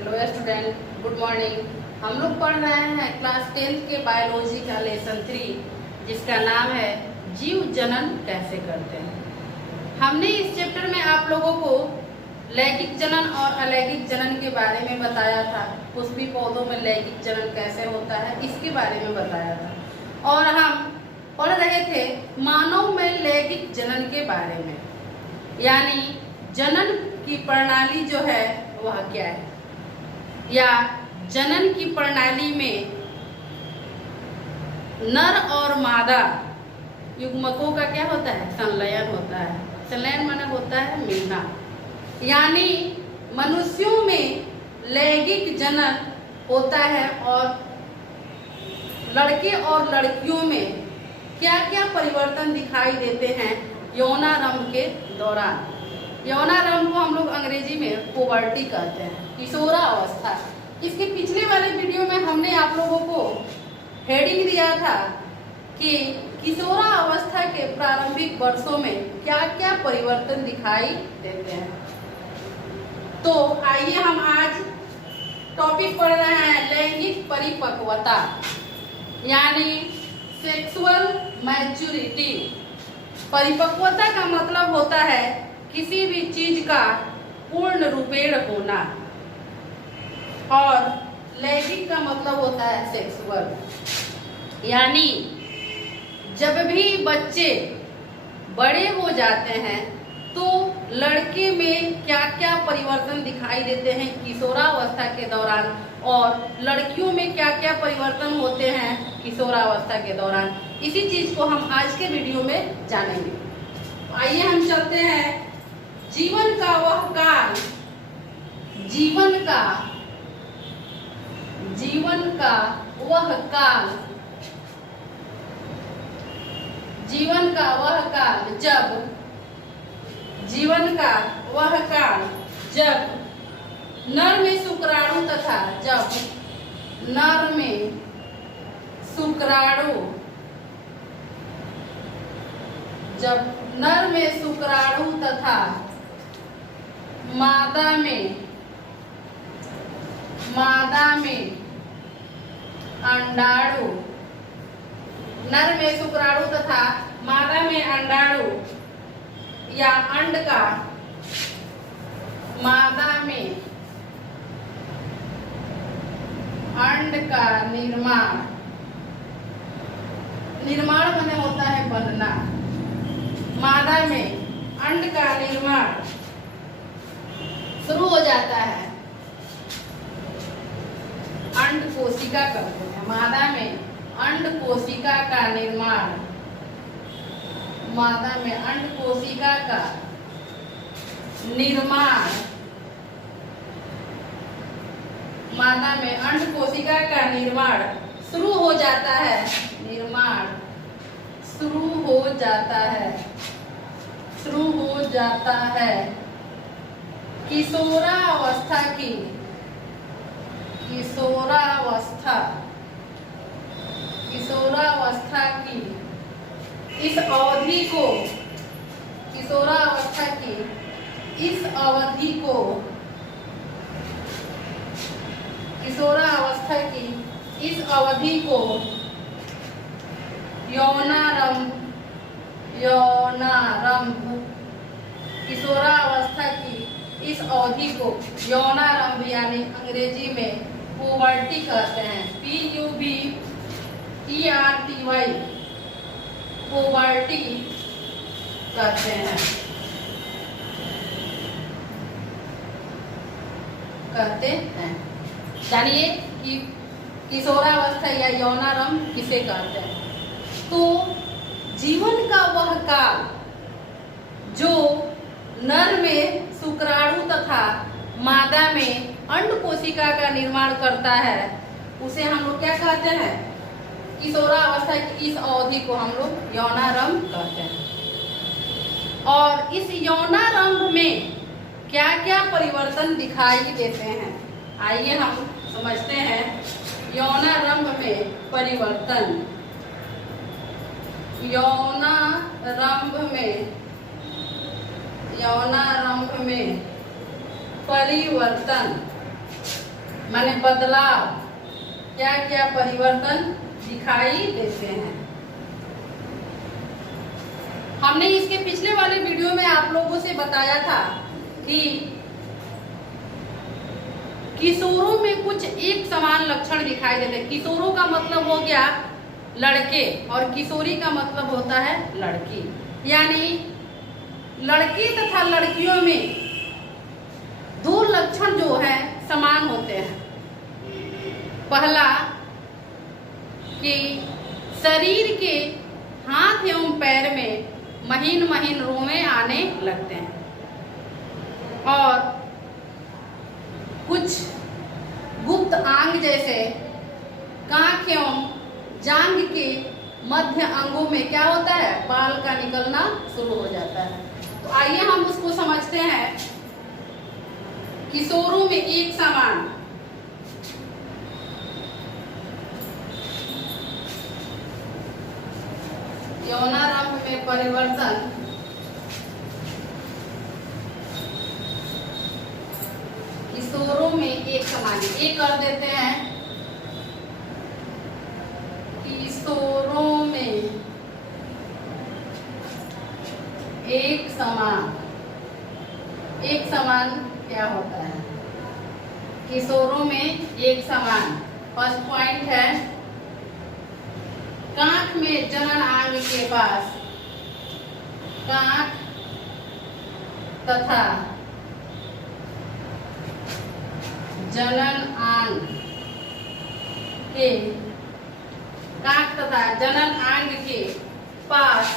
Hello student, good morning. हम लोग पढ़ रहे हैं क्लास 10th के बायोलॉजी का लेसन 3 जिसका नाम है जीव जनन कैसे करते हैं। हमने इस चैप्टर में आप लोगों को लैंगिक जनन और अलैंगिक जनन के बारे में बताया था। पुष्पी पौधों में लैंगिक जनन कैसे होता है इसके बारे में बताया था और हम पढ़ रहे थे मानव में लैंगिक जनन के बारे में, यानी जनन की प्रणाली जो है वह क्या है, या जनन की प्रणाली में नर और मादा युग्मकों का क्या होता है, संलयन होता है। संलयन माने होता है मिलना, यानी मनुष्यों में लैंगिक जनन होता है और लड़के और लड़कियों में क्या क्या परिवर्तन दिखाई देते हैं यौनारंभ के दौरान। यौनारंभ को हम लोग अंग्रेजी में पुबर्टी कहते हैं, किशोरावस्था। इसके पिछले वाले वीडियो में हमने आप लोगों को हेडिंग दिया था कि किशोरावस्था के प्रारंभिक वर्षों में क्या क्या परिवर्तन दिखाई देते हैं। तो आइए हम आज टॉपिक पढ़ रहे हैं लैंगिक परिपक्वता, यानी सेक्सुअल मैच्योरिटी। परिपक्वता का मतलब होता है किसी भी चीज का पूर्ण रूपेण होना, और लैंगिक का मतलब होता है सेक्सुअल, यानी जब भी बच्चे बड़े हो जाते हैं तो लड़के में क्या क्या परिवर्तन दिखाई देते हैं किशोरावस्था के दौरान, और लड़कियों में क्या क्या परिवर्तन होते हैं किशोरावस्था के दौरान। इसी चीज को हम आज के वीडियो में जानेंगे। आइए हम चलते हैं जीवन का वह काल, जीवन का वह काल, जीवन का वह काल जब नर में शुक्राणु तथा मादा में अंडाणु, नर में शुक्राणु तथा मादा में अंडाणु या अंड का मादा में अंड का निर्माण बने होता है बनना। मादा में अंड का निर्माण शुरू हो जाता है, अंड कोशिका करते हैं। मादा में अंड कोशिका का निर्माण, मादा में अंड कोशिका का निर्माण, मादा में अंड कोशिका का निर्माण शुरू हो जाता है, शुरू हो जाता है किशोरावस्था की इस अवधि को, किशोरावस्था की इस अवधि को, किशोरावस्था की इस अवधि को यौनारंभ, किशोरावस्था की इस अवधि को यौनारंभ यानी अंग्रेजी में पुबर्टी कहते हैं। PUBERTY पुबर्टी कहते हैं, जानिए कि किशोरावस्था या यौनारंभ किसे कहते हैं। तो जीवन का वह काल जो नर में शुक्राणु तथा मादा में अंड कोशिका का निर्माण करता है उसे हम लोग क्या कहते हैं, किशोरावस्था की इस अवधि को हम लोग यौनारंभ कहते हैं। और इस यौनारंभ में क्या क्या परिवर्तन दिखाई देते हैं, आइए हम समझते हैं यौनारंभ में परिवर्तन। यौनारंभ में परिवर्तन माने बदलाव, क्या क्या परिवर्तन दिखाई देते हैं। हमने इसके पिछले वाले वीडियो में आप लोगों से बताया था कि किशोरों में कुछ एक समान लक्षण दिखाई देते हैं। किशोरों का मतलब हो गया लड़के और किशोरी का मतलब होता है लड़की। यानी लड़के तथा लड़कियों में दो लक्षण जो है समान होते हैं। पहला कि शरीर के हाथ एवं पैर में महीन महीन रोंवे आने लगते हैं और कुछ गुप्त अंग जैसे कांख एवं जांघ के मध्य अंगों में क्या होता है, बाल का निकलना शुरू हो जाता है। तो आइए हम उसको समझते हैं। किशोरों में एक समान यौनारंभ में परिवर्तन किशोरों में एक समान, एक कर देते हैं किशोरों में एक समान। एक समान क्या होता है? किशोरों में एक समान फर्स्ट पॉइंट है कांख में जनन अंग के पास, कांख तथा जनन अंग के, कांख तथा जनन अंग के पास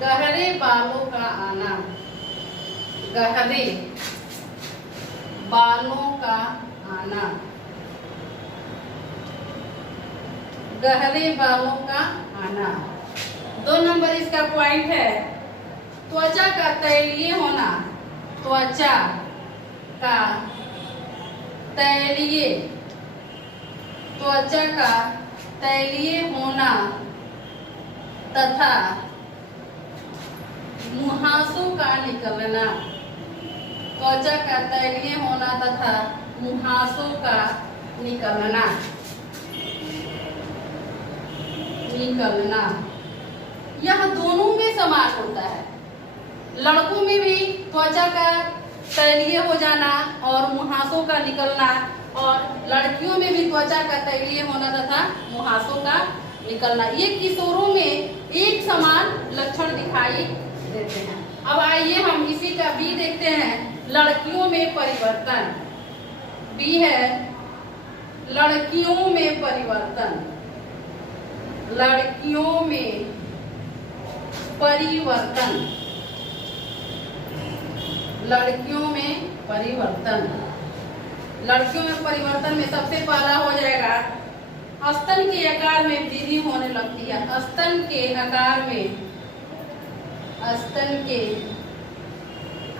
गहरे बालों का आना, गहरे बालों का आना, गहरे बालों का आना। 2 नंबर इसका पॉइंट है त्वचा का तैलीय होना, त्वचा का तैलीय, त्वचा का तैलीय होना तथा मुहासों का निकलना, त्वचा का तैलीय होना तथा मुहासों का निकलना, निकलना यह दोनों में समान होता है। लड़कों में भी त्वचा का तैलीय हो जाना और मुहासों का निकलना, और लड़कियों में भी त्वचा का तैलीय होना तथा मुहासों का निकलना। ये किशोरों में एक समान लक्षण दिखाई देते हैं। अब आइए हम इसी का बी देखते हैं, लड़कियों में परिवर्तन। बी है लड़कियों में परिवर्तन, लड़कियों में परिवर्तन, लड़कियों में परिवर्तन। लड़कियों में परिवर्तन में सबसे पहला हो जाएगा स्तन के आकार में वृद्धि होने लगती है। स्तन के आकार में, स्तन के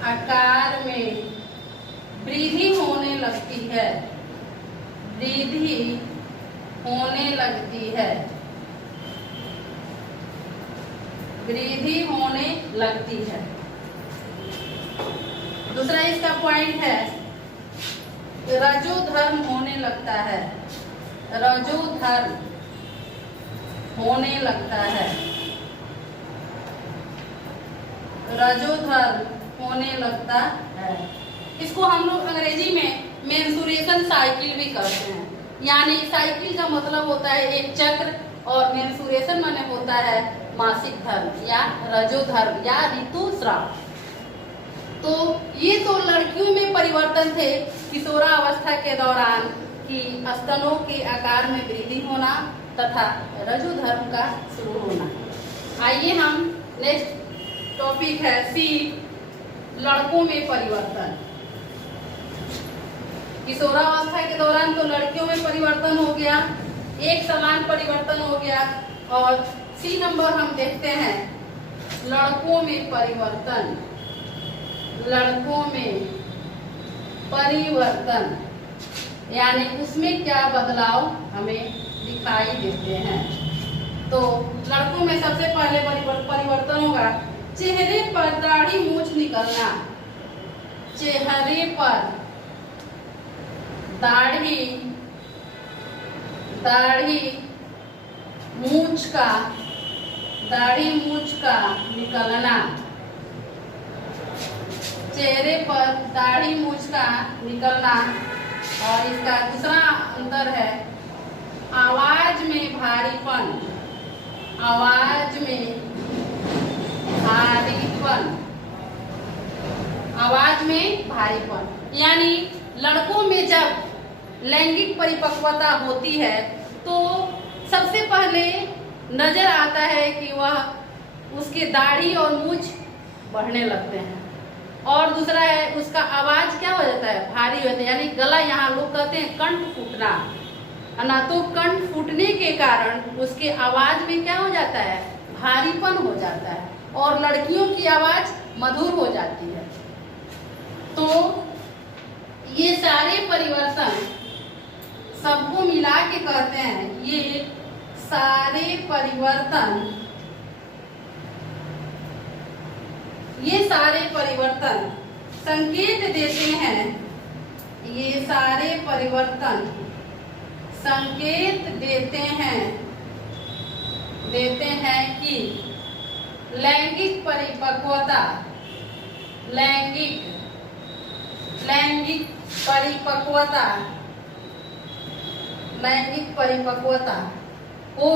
आकार में वृद्धि होने लगती है, वृद्धि होने लगती है, वृद्धि होने लगती है। दूसरा इसका पॉइंट है रजोधर्म होने लगता है, रजोधर्म होने लगता है, रजोधर्म होने लगता है। इसको हम लोग अंग्रेजी में मेंसुरेशन साइकिल भी कहते हैं। यानी साइकिल का मतलब होता है एक चक्र और मेंसुरेशन माने होता है मासिक धर्म या रजोधर्म या ऋतुस्राव। तो ये तो लड़कियों में परिवर्तन थे किशोरावस्था के दौरान कि स्तनों के आकार में वृद्धि होना तथा रजोधर्म का शुरू होना। आइए हम नेक्स्ट टॉपिक है सी, लड़कों में परिवर्तन। किशोरावस्था के दौरान तो लड़कियों में परिवर्तन हो गया, एक समान परिवर्तन हो गया। और सी नंबर हम देखते हैं लड़कों में परिवर्तन, लड़कों में परिवर्तन यानी उसमें क्या बदलाव हमें दिखाई देते हैं। तो लड़कों में सबसे पहले परिवर्तन होगा चेहरे पर दाढ़ी मूंछ निकलना, चेहरे पर दाढ़ी दाढ़ी मूंछ का निकलना, चेहरे पर दाढ़ी मूंछ का निकलना। और इसका दूसरा अंतर है आवाज में भारीपन, आवाज में भारीपन, आवाज में भारीपन। यानी लड़कों में जब लैंगिक परिपक्वता होती है तो सबसे पहले नजर आता है कि वह उसके दाढ़ी और मूंछ बढ़ने लगते हैं। और दूसरा है उसका आवाज क्या हो जाता है, भारी हो जाता है। यानी गला, यहाँ लोग कहते हैं कंठ फूटना, ना, तो कंठ फूटने के कारण उसके आवाज में क्या हो जाता है, भारीपन हो जाता है। और लड़कियों की आवाज मधुर हो जाती है। तो ये सारे परिवर्तन सबको मिला के कहते हैं, ये सारे परिवर्तन संकेत देते हैं, ये सारे परिवर्तन संकेत देते हैं कि लैंगिक परिपक्वता हो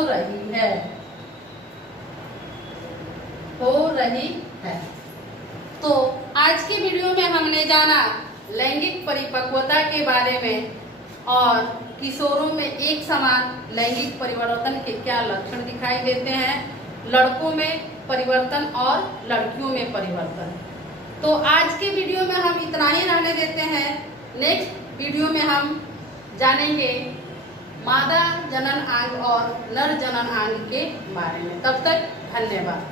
रही है। तो आज की वीडियो में हमने जाना लैंगिक परिपक्वता के बारे में और किशोरों में एक समान लैंगिक परिवर्तन के क्या लक्षण दिखाई देते हैं, लड़कों में परिवर्तन और लड़कियों में परिवर्तन। तो आज के वीडियो में हम इतना ही रहने देते हैं। नेक्स्ट वीडियो में हम जानेंगे मादा जनन अंग और नर जनन अंग के बारे में। तब तक धन्यवाद।